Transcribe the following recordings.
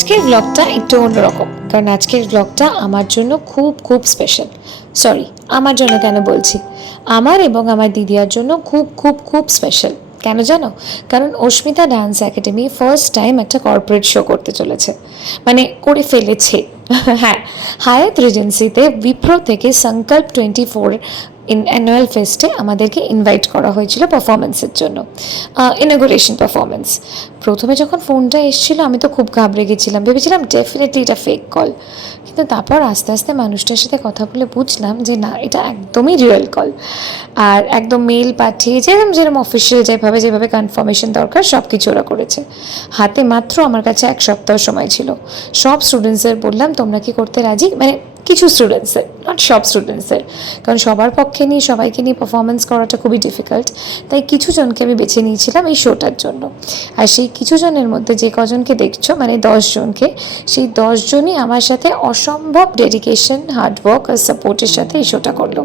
আজকের ব্লগটা একটু অন্যরকম, কারণ আজকের ব্লগটা আমার জন্য খুব খুব স্পেশাল। সরি, আমার জন্য কেন বলছি, আমার এবং আমার দিদিয়ার জন্য খুব খুব খুব স্পেশাল। কেন জানো? কারণ অস্মিতা ডান্স একাডেমি ফার্স্ট টাইম একটা কর্পোরেট শো করতে চলেছে, মানে করে ফেলেছে। হ্যাঁ, হায়াত রিজেন্সিতে উইপ্রো থেকে সংকল্প 24 অ্যানুয়াল ফেস্টে আমাদেরকে ইনভাইট করা হয়েছিল পারফরমেন্সের জন্য, ইনগুরেশন পারফরমেন্স। প্রথমে যখন ফোনটা এসেছিল আমি তো খুব ঘাবড়ে গেছিলাম, ভেবেছিলাম ডেফিনেটলি এটা ফেক কল। কিন্তু তারপর আস্তে আস্তে মানুষটার সাথে কথা বলে বুঝলাম যে না, এটা একদমই রিয়েল কল। আর একদম মেল পাঠিয়ে যেরকম অফিসিয়াল যেভাবে কনফার্মেশন দরকার সব কিছু ওরা করেছে। হাতে মাত্র আমার কাছে 1 সপ্তাহ সময় ছিল। সব স্টুডেন্টসদের বললাম তোমরা কি করতে রাজি, মানে কিছু স্টুডেন্টসের, নট সব স্টুডেন্টসের, কারণ সবার পক্ষে নিয়ে সবাইকে নিয়ে পারফরমেন্স করাটা খুবই ডিফিকাল্ট। তাই কিছু জনকে আমি বেছে নিয়েছিলাম এই শোটার জন্য। আর সেই কিছু জনের মধ্যে যে কজনকে দেখছো, মানে 10 জনকে, সেই 10 জনই আমার সাথে অসম্ভব ডেডিকেশন, হার্ডওয়ার্ক আর সাপোর্টের সাথে এই শোটা করলো।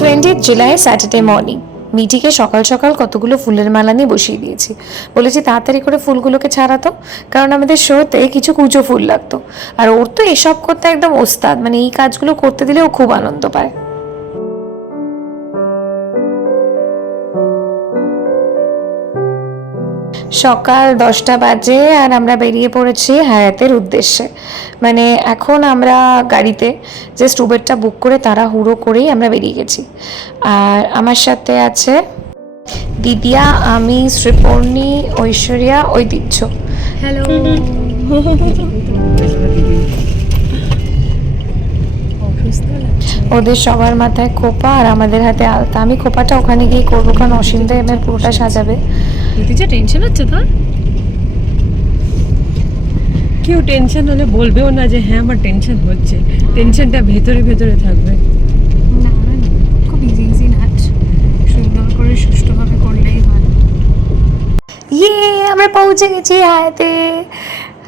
20 জুলাই স্যাটারডে মর্নিং মিটিকে সকাল সকাল কতগুলো ফুলের মালা নিয়ে বসিয়ে দিয়েছি। বলেছি তাড়াতাড়ি করে ফুলগুলোকে ছাড়াতো, কারণ আমাদের শোতে কিছু কুচো ফুল লাগতো। আর ওর তো এসব করতে একদম ওস্তাদ, মানে এই কাজগুলো করতে দিলে ও খুব আনন্দ পায়। সকাল 10টা বাজে আর আমরা বেরিয়ে পড়েছি হায়াতের উদ্দেশ্যে। মানে এখন আমরা গাড়িতে জাস্ট উবেরটা বুক করে তাড়াহুড়ো করেই আমরা বেরিয়ে গেছি। আর আমার সাথে আছে দিদিয়া, আমি, শ্রীপর্ণী, ঐশ্বরিয়া, ঐতিহ্য। হ্যালো। ওদের সবার মাথায় খোপা আর আমাদের হাতে আলতা। আমি খোপাটা ওখানে গিয়ে করবো, কারণ অসীমদা এবার পুরোটা সাজাবে। ঋতিজা টেনশন হচ্ছে তোর? কেউ টেনশন হলে বলবেও না যে হ্যাঁ আমার টেনশন হচ্ছে, টেনশনটা ভেতরে ভেতরে থাকবে। না, খুব ইজি নাচ, সুন্দর করে সুষ্ঠুভাবে করলেই হয়। আমরা পৌঁছে গেছি হায়াতে।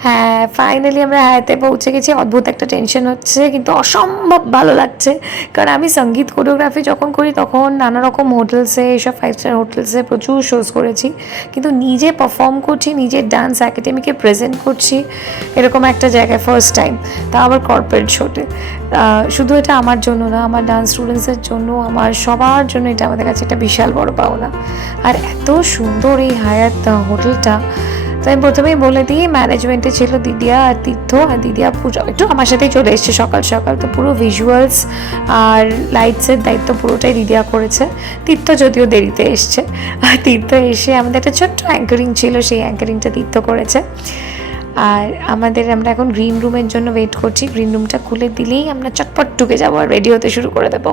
হ্যাঁ, ফাইনালি আমরা হায়াতে পৌঁছে গেছি। অদ্ভুত একটা টেনশন হচ্ছে, কিন্তু অসম্ভব ভালো লাগছে। কারণ আমি সঙ্গীত কোরিওগ্রাফি যখন করি তখন নানা রকম হোটেলসে, এইসব 5 স্টার হোটেলসে প্রচুর শোজ করেছি, কিন্তু নিজে পারফর্ম করছি, নিজের ডান্স একাডেমিকে প্রেজেন্ট করছি এরকম একটা জায়গায় ফার্স্ট টাইম, তা আবার কর্পোরেট শোতে। শুধু এটা আমার জন্য না, আমার ডান্স স্টুডেন্টসের জন্য, আমার সবার জন্য এটা আমাদের কাছে একটা বিশাল বড় পাওনা। আর এত সুন্দর এই হায়াত হোটেলটা। তো আমি প্রথমেই বলে দিই, ম্যানেজমেন্টে ছিল দিদিয়া আর তীর্থ, আর দিদিয়া পুজো একটু আমার সাথেই চলে এসছে সকাল সকাল। তো পুরো ভিজুয়ালস আর লাইটসের দায়িত্ব পুরোটাই দিদিয়া করেছে। তীর্থ যদিও দেরিতে এসছে, আর তীর্থ এসে আমাদের একটা ছোট্ট অ্যাঙ্কারিং ছিল, সেই অ্যাঙ্কারিংটা তীর্থ করেছে। আর আমরা এখন গ্রিন রুমের জন্য ওয়েট করছি। গ্রিন রুমটা খুলে দিলেই আমরা চটপট ঢুকে যাবো আর রেডি হতে শুরু করে দেবো।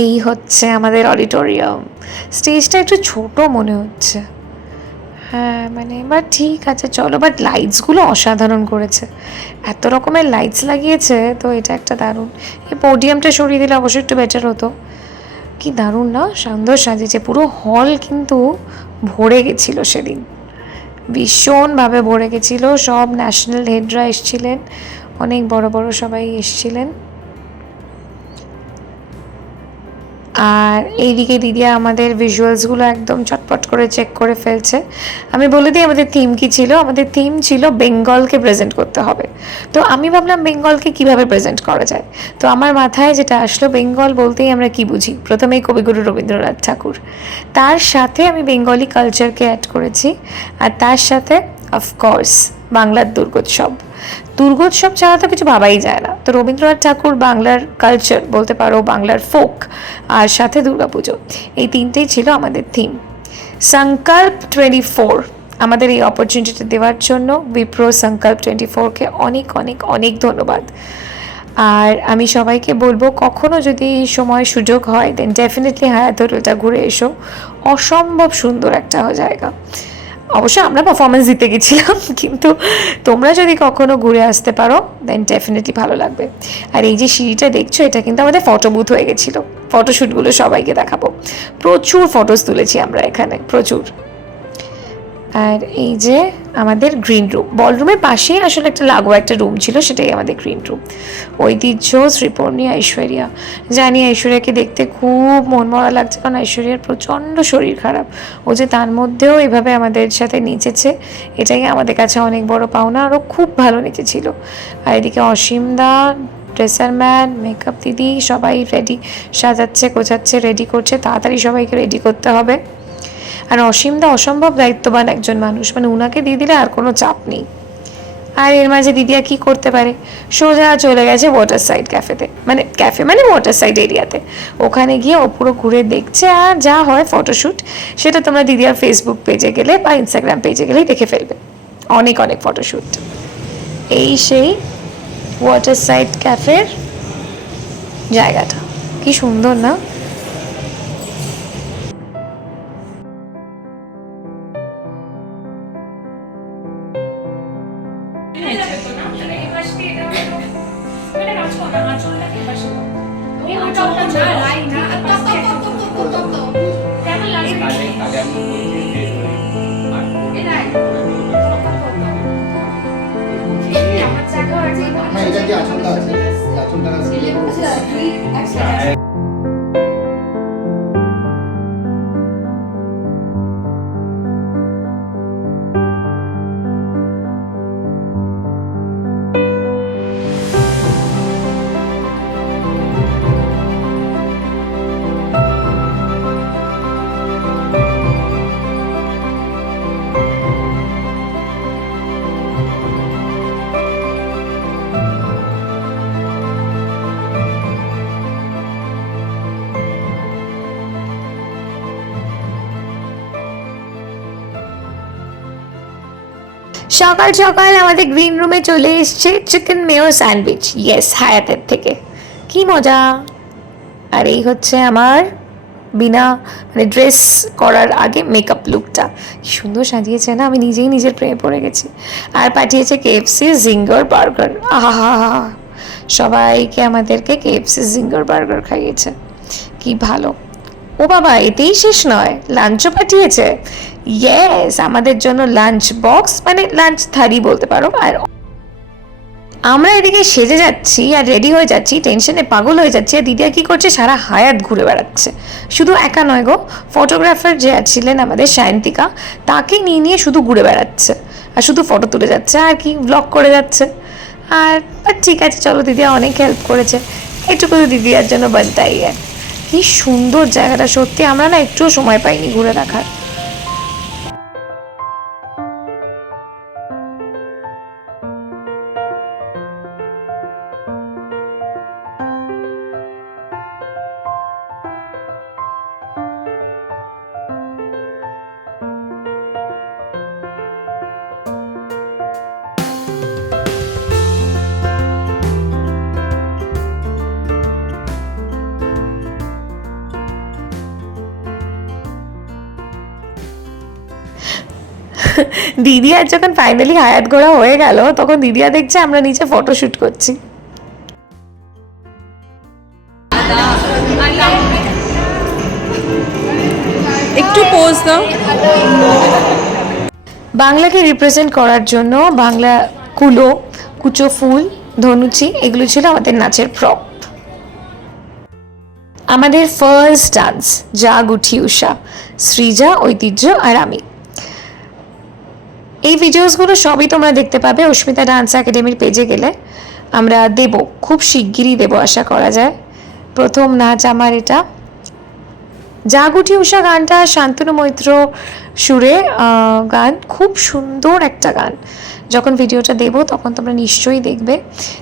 এই হচ্ছে আমাদের অডিটোরিয়াম। স্টেজটা একটু ছোট মনে হচ্ছে, হ্যাঁ মানে, বাট ঠিক আছে চলো। বাট লাইটসগুলো অসাধারণ করেছে, এত রকমের লাইটস লাগিয়েছে, তো এটা একটা দারুণ। এই পোডিয়ামটা সরিয়ে দিলে অবশ্যই একটু বেটার হতো। কি দারুণ না, সুন্দর সাজিয়েছে। পুরো হল কিন্তু ভরে গেছিলো সেদিন, ভীষণভাবে ভরে গেছিলো। সব ন্যাশনাল হেডরা এসছিলেন, অনেক বড় বড় সবাই এসছিলেন। আর এইদিকে দিদিয়া আমাদের ভিজুয়ালসগুলো একদম চটপট করে চেক করে ফেলছে। আমি বলে দিই আমাদের থিম কী ছিল। আমাদের থিম ছিল বেঙ্গলকে প্রেজেন্ট করতে হবে। তো আমি ভাবলাম বেঙ্গলকে কিভাবে প্রেজেন্ট করা যায়। তো আমার মাথায় যেটা আসলো, বেঙ্গল বলতেই আমরা কি বুঝি, প্রথমেই কবিগুরু রবীন্দ্রনাথ ঠাকুর, তার সাথে আমি বেঙ্গলি কালচারকে অ্যাড করেছি। আর তার সাথে অফকোর্স বাংলার দুর্গোৎসব। দুর্গোৎসব ছাড়া তো কিছু ভাবাই যায় না। তো রবীন্দ্রনাথ ঠাকুর, বাংলার কালচার বলতে পারো, বাংলার ফোক, আর সাথে দুর্গাপুজো, এই তিনটেই ছিল আমাদের থিম। সংকল্প 24 আমাদের এই অপরচুনিটিটা দেওয়ার জন্য উইপ্রো সংকল্প 24কে অনেক অনেক অনেক ধন্যবাদ। আর আমি সবাইকে বলবো, কখনো যদি এই সময় সুযোগ হয় দেন ডেফিনেটলি হায়াত হোটেলটা ঘুরে এসো। অসম্ভব সুন্দর একটা জায়গা। অবশ্য আমরা পারফরমেন্স দিতে গেছিলাম, কিন্তু তোমরা যদি কখনো ঘুরে আসতে পারো দেন ডেফিনেটলি ভালো লাগবে। আর এই যে সিঁড়িটা দেখছো, এটা কিন্তু আমাদের ফটো বুথ হয়ে গেছিলো। ফটোশ্যুটগুলো সবাইকে দেখাবো, প্রচুর ফটোস তুলেছি আমরা এখানে, প্রচুর। আর এই যে আমাদের গ্রিন রুম, বলরুমের পাশেই আসলে একটা লাগোয়া একটা রুম ছিল, সেটাই আমাদের গ্রিন রুম। ঐতিহ্য, শ্রীপর্ণী, ঐশ্বরিয়া। জানি ঐশ্বরিয়াকে দেখতে খুব মনমরা লাগছে, কারণ ঐশ্বরিয়ার প্রচণ্ড শরীর খারাপ। ও যে তার মধ্যেও এভাবে আমাদের সাথে নেচেছে, এটাই আমাদের কাছে অনেক বড় পাওনা। আরও খুব ভালো নেচেছিল। আর এদিকে অসীমদা, ড্রেসার ম্যান, মেকআপ দিদি সবাই রেডি, সাজাচ্ছে, গোছাচ্ছে, রেডি করছে। তাড়াতাড়ি সবাইকে রেডি করতে হবে। আর অসীমদা অসম্ভব দায়িত্ববান একজন মানুষ, মানে উনাকে দিয়ে দিলে আর কোনো চাপ নেই। আর এর মাঝে দিদিয়া কি করতে পারে, সোজা চলে গেছে ওয়াটার সাইড ক্যাফেতে, মানে ক্যাফে মানে ওয়াটার সাইড এরিয়াতে। ওখানে গিয়ে ও পুরো ঘুরে দেখছে, আর যা হয় ফটোশ্যুট, সেটা তোমরা দিদিয়ার ফেসবুক পেজে গেলে বা ইনস্টাগ্রাম পেজে গেলেই দেখে ফেলবে। অনেক অনেক ফটোশ্যুট। এই সেই ওয়াটার সাইড ক্যাফের জায়গাটা, কি সুন্দর না? না, এটা যে আঁচলটা আছে, এই আঁচলটা আছে। সকাল সকাল আমাদের গ্রিন রুমে চলে এসছে চিকেন মেয়ো স্যান্ডউইচ, ইয়েস, হায়াতের থেকে। কি মজা! আর এই হচ্ছে আমার বিনা মানে ড্রেস করার আগে মেকআপ লুকটা। কি সুন্দর সাজিয়েছে না, আমি নিজেই নিজের প্রেমে পড়ে গেছি। আর পাঠিয়েছে কেএফসি জিঙ্গার বার্গার। আহা, সবাইকে আমাদেরকে কেএফসি জিঙ্গার বার্গার খাইয়েছে, কি ভালো। ও বাবা, এতেই শেষ নয়, লাঞ্চও পাঠিয়েছে। ইয়েস, আমাদের জন্য লাঞ্চ বক্স, মানে লাঞ্চ থালি বলতে পারো। আর আমরা এদিকে সেজে যাচ্ছি আর রেডি হয়ে যাচ্ছি, টেনশনে পাগল হয়ে যাচ্ছি। আর দিদিয়া কি করছে, সারা হায়াত ঘুরে বেড়াচ্ছে। শুধু একা নয় গো, ফটোগ্রাফার যে ছিলেন আমাদের সায়ন্তিকা, তাকে নিয়ে নিয়ে শুধু ঘুরে বেড়াচ্ছে আর শুধু ফটো তুলে যাচ্ছে আর কি ব্লগ করে যাচ্ছে। আর ঠিক আছে, চলো, দিদিয়া অনেক হেল্প করেছে, এটুকু তো দিদিয়ার জন্য বানতাই। কি সুন্দর জায়গাটা, সত্যি আমরা না একটুও সময় পাইনি ঘুরে দেখার। দিদিয়া যখন ফাইনালি হায়াত ঘোরা হয়ে গেল, তখন দিদিয়া দেখছে আমরা নিচে ফটোশুট করছি। একটু পোজ দাও। বাংলাকে রিপ্রেজেন্ট করার জন্য বাংলা কুলো, কুচো ফুল, ধনুচি, এগুলো ছিল আমাদের নাচের প্রপ। আমাদের ফার্স্ট ডান্স জাগ উঠি উষা, সৃজা, ঐতিহ্য আর আমি। এই ভিডিওসগুলো সবই তোমরা দেখতে পাবে অস্মিতা ডান্স একাডেমির পেজে গেলে। আমরা দেব, খুব শিগগিরই দেব আশা করা যায়। প্রথম নাচ আমার এটা। জাগ উঠি উষা গানটা শান্তনু মৈত্র সুরে গান, খুব সুন্দর একটা গান। যখন ভিডিওটা দেব তখন তোমরা নিশ্চয়ই দেখবে।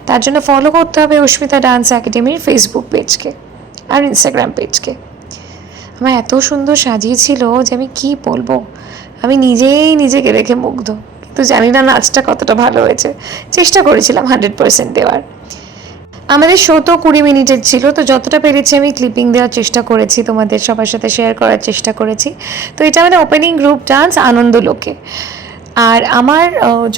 তার জন্য ফলো করতে হবে অস্মিতা ডান্স একাডেমির ফেসবুক পেজকে আর ইনস্টাগ্রাম পেজকে। আমার এত সুন্দর সাজিয়েছিল যে আমি কি বলবো, আমি নিজেই নিজেকে দেখে মুগ্ধ। কিন্তু জানি না নাচটা কতটা ভালো হয়েছে, চেষ্টা করেছিলাম 100% দেওয়ার। আমাদের শো তো 20 মিনিটের ছিল, তো যতটা পেরেছি আমি ক্লিপিং দেওয়ার চেষ্টা করেছি, তোমাদের সবার সাথে শেয়ার করার চেষ্টা করেছি। তো এটা আমাদের ওপেনিং গ্রুপ ডান্স আনন্দ লোকে। আর আমার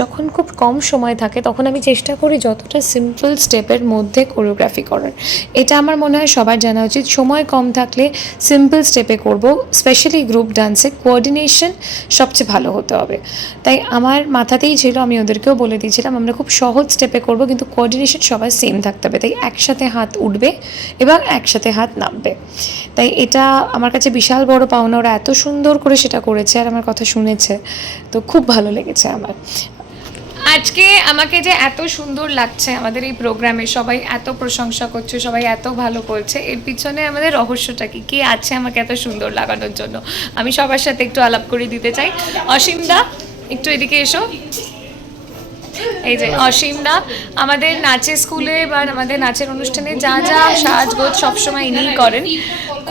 যখন খুব কম সময় থাকে তখন আমি চেষ্টা করি যতটা সিম্পল স্টেপের মধ্যে কোরিওগ্রাফি করার। এটা আমার মনে হয় সবার জানা উচিত, সময় কম থাকলে সিম্পল স্টেপে করব। স্পেশালি গ্রুপ ডান্সে কোঅর্ডিনেশন সবচেয়ে ভালো হতে হবে। তাই আমার মাথাতেই ছিল, আমি ওদেরকেও বলে দিয়েছিলাম আমরা খুব সহজ স্টেপে করব, কিন্তু কোঅর্ডিনেশন সবার সেম থাকতে হবে। তাই একসাথে হাত উঠবে এবং একসাথে হাত নামবে। তাই এটা আমার কাছে বিশাল বড় পাওনা। ওরা এত সুন্দর করে সেটা করেছে আর আমার কথা শুনেছে, তো খুব ভালো লেগেছে আমার। আজকে আমাকে যে এত সুন্দর লাগছে আমাদের এই প্রোগ্রামে, সবাই এত প্রশংসা করছে, সবাই এত ভালো করছে, এর পিছনে আমাদের রহস্যটা কি, কে আছে আমাকে এত সুন্দর লাগানোর জন্য? আমি সবার সাথে একটু আলাপ করে দিতে চাই। অসীম দা একটু এদিকে এসো। এই যে অসীম দা আমাদের নাচের স্কুলে বা আমাদের নাচের অনুষ্ঠানে যা যা সাজগোজ সবসময় ইনিই করেন,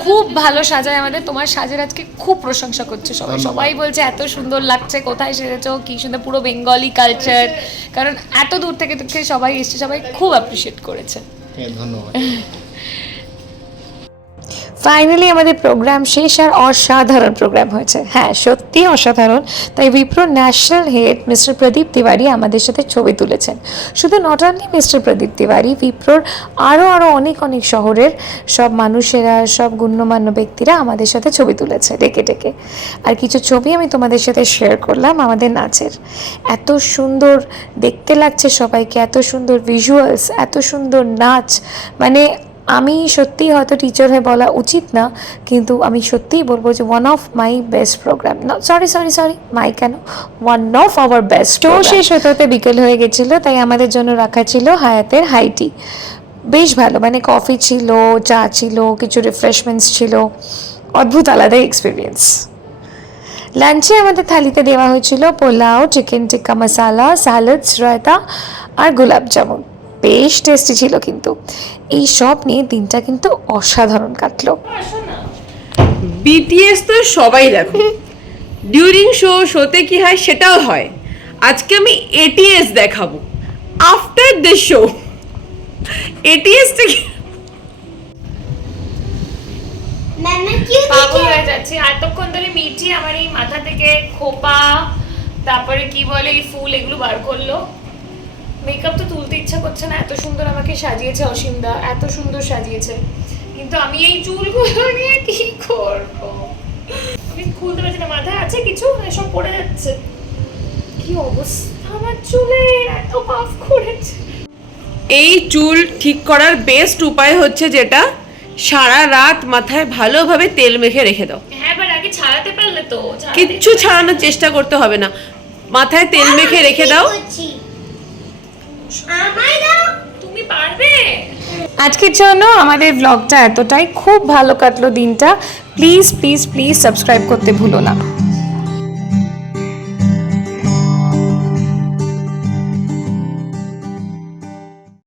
খুব ভালো সাজায় আমাদের। তোমার সাজের আজকে খুব প্রশংসা করছে সবাই, সবাই বলছে এত সুন্দর লাগছে, কোথায় সেরেছো, কি সুন্দর, পুরো বেঙ্গলি কালচার। কারণ এত দূর থেকে সবাই এসছে, সবাই খুব অ্যাপ্রিসিয়েট করেছে। ধন্যবাদ। ফাইনালি আমাদের প্রোগ্রাম শেষ, আর অসাধারণ প্রোগ্রাম হয়েছে। হ্যাঁ, সত্যি অসাধারণ। তাই উইপ্রো ন্যাশনাল হেড মিস্টার প্রদীপ তিওয়ারি আমাদের সাথে ছবি তুলেছেন। শুধু নট অনলি মিস্টার প্রদীপ তিওয়ারি, উইপ্রোর আরও অনেক শহরের সব মানুষেরা, সব গণ্যমান্য ব্যক্তিরা আমাদের সাথে ছবি তুলেছে ডেকে। আর কিছু ছবি আমি তোমাদের সাথে শেয়ার করলাম আমাদের নাচের। এত সুন্দর দেখতে লাগছে সবাইকে, এত সুন্দর ভিজুয়ালস, এত সুন্দর নাচ। মানে আমি সত্যিই হয়তো টিচার হয়ে বলা উচিত না, কিন্তু আমি সত্যিই বলবো যে one of my best program, sorry my কেন, one of our best. Show শেষ হতে হতে বিকেল হয়ে গেছিলো, তাই আমাদের জন্য রাখা ছিল হায়াতের হাই টি। বেশ ভালো, মানে কফি ছিল, চা ছিল, কিছু রিফ্রেশমেন্টস ছিল, অদ্ভুত আলাদা এক্সপিরিয়েন্স। লাঞ্চে আমাদের থালিতে দেওয়া হয়েছিল পোলাও, চিকেন টিক্কা মশালা, স্যালাডস, রায়তা আর গোলাপ জামুন। বেশ টেস্টি ছিল, কিন্তু এই সব নিয়ে দিনটা কিন্তু অসাধারণ কাটলো। বিটিএস তো সবাই দেখো, ডিউরিং শোতে কি হয় সেটাও হয়। আজকে আমি এটিএস দেখাবো আফটার দ্য শো। এটিএস থেকে পাগল হয়ে যাচ্ছি এতক্ষণ ধরে। মিঠি আমার এই মাথা থেকে খোপা, তারপরে কি বলে এই ফুল, এগুলো বার করলো। মেকআপ তো তুলতে ইচ্ছা করছে না, এত সুন্দর আমাকে সাজিয়েছে অসীম দা, এত সুন্দর সাজিয়েছে, কিন্তু আমি এই চুলগুলো নিয়ে কি করব? আমি খুলতে পারছি না, মাথায় আছে কিছু, এসব পড়ে যাচ্ছে। কি অবস্থা আমার চুলের, এত পাফ করেছে। এই চুল ঠিক করার বেস্ট উপায় হচ্ছে যেটা, সারা রাত মাথায় ভালোভাবে তেল মেখে রেখে দাও। হ্যাঁ, বাট আগে ছাড়াতে পারলে তো। কিচ্ছু ছাড়ানোর চেষ্টা করতে হবে না, মাথায় তেল মেখে রেখে দাও। তুমি পারবে। আজকের জন্য আমাদের ব্লগটা এতটাই। খুব ভালো কাটলো দিনটা। প্লিজ সাবস্ক্রাইব করতে ভুলো না।